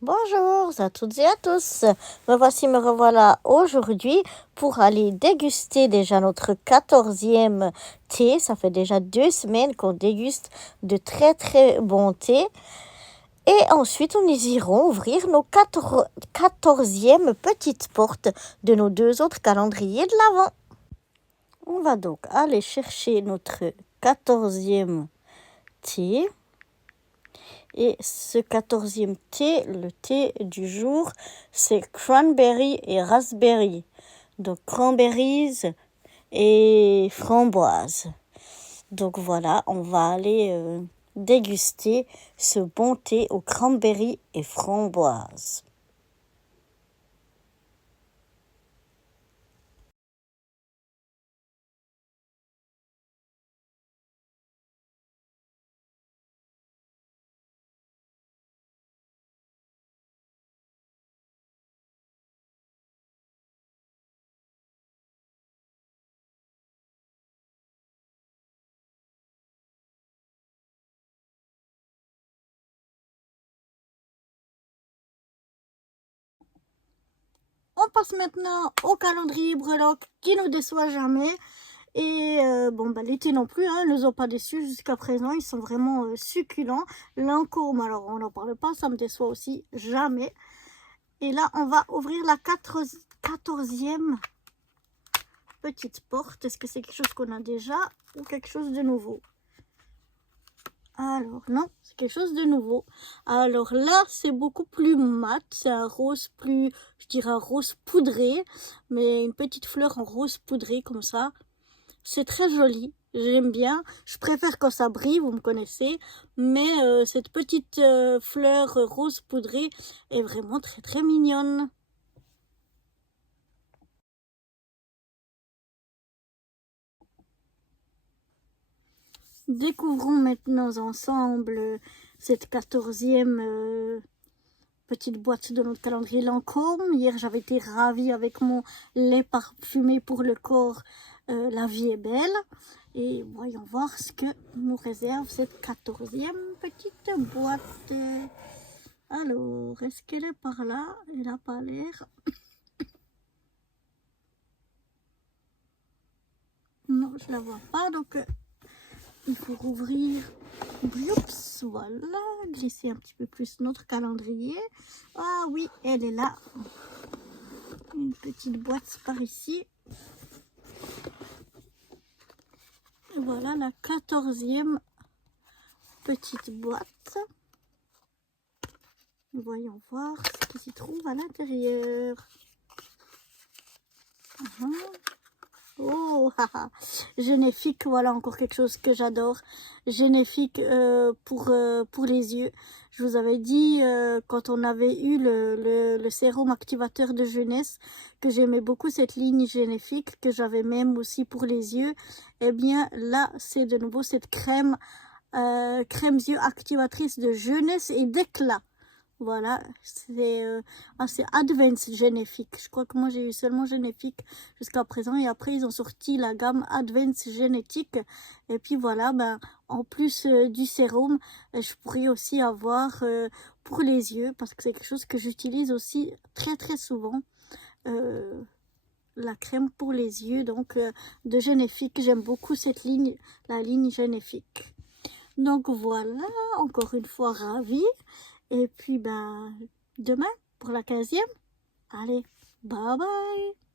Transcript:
Bonjour à toutes et à tous. Me revoilà aujourd'hui pour aller déguster déjà notre 14e thé. Ça fait déjà 2 semaines qu'on déguste de très très bons thés. Et ensuite, nous irons ouvrir nos 14e petites portes de nos 2 autres calendriers de l'Avent. On va donc aller chercher notre 14e thé. Et ce 14e thé, le thé du jour, c'est cranberry et raspberry. Donc cranberries et framboises. Donc voilà, on va aller déguster ce bon thé aux cranberry et framboises. On passe maintenant au calendrier breloque qui nous déçoit jamais. Et les thés non plus, ils ne nous ont pas déçus jusqu'à présent. Ils sont vraiment succulents. Lancôme, alors on n'en parle pas, ça me déçoit aussi jamais. Et là, on va ouvrir la 14e petite porte. Est-ce que c'est quelque chose qu'on a déjà ou quelque chose de nouveau? Alors, non, c'est quelque chose de nouveau. Alors là, c'est beaucoup plus mat. C'est un rose plus, je dirais un rose poudré. Mais une petite fleur en rose poudré comme ça. C'est très joli. J'aime bien. Je préfère quand ça brille, vous me connaissez. Mais cette petite fleur rose poudrée est vraiment très très mignonne. Découvrons maintenant ensemble cette 14e petite boîte de notre calendrier Lancôme. Hier, j'avais été ravie avec mon lait parfumé pour le corps. La vie est belle. Et voyons voir ce que nous réserve cette 14e petite boîte. Alors, est-ce qu'elle est par là? Elle n'a pas l'air. Non, je la vois pas. Donc, il faut rouvrir. Oups, voilà. Glisser un petit peu plus notre calendrier. Ah oui, elle est là. Une petite boîte par ici. Et voilà la 14e petite boîte. Voyons voir ce qui s'y trouve à l'intérieur. Oh, Généfique, voilà encore quelque chose que j'adore. Généfique pour les yeux. Je vous avais dit quand on avait eu le sérum activateur de jeunesse que j'aimais beaucoup cette ligne Généfique, que j'avais même aussi pour les yeux. Eh bien là, c'est de nouveau cette crème yeux activatrice de jeunesse et d'éclat. Voilà, c'est Advance Généfique. Je crois que moi j'ai eu seulement Généfique jusqu'à présent et après ils ont sorti la gamme Advance Génétique. Et puis voilà, en plus du sérum, je pourrais aussi avoir pour les yeux parce que c'est quelque chose que j'utilise aussi très très souvent. La crème pour les yeux donc de Généfique. J'aime beaucoup cette ligne, la ligne Généfique. Donc voilà, encore une fois ravie. Et puis, demain, pour la 15e. Allez, bye bye!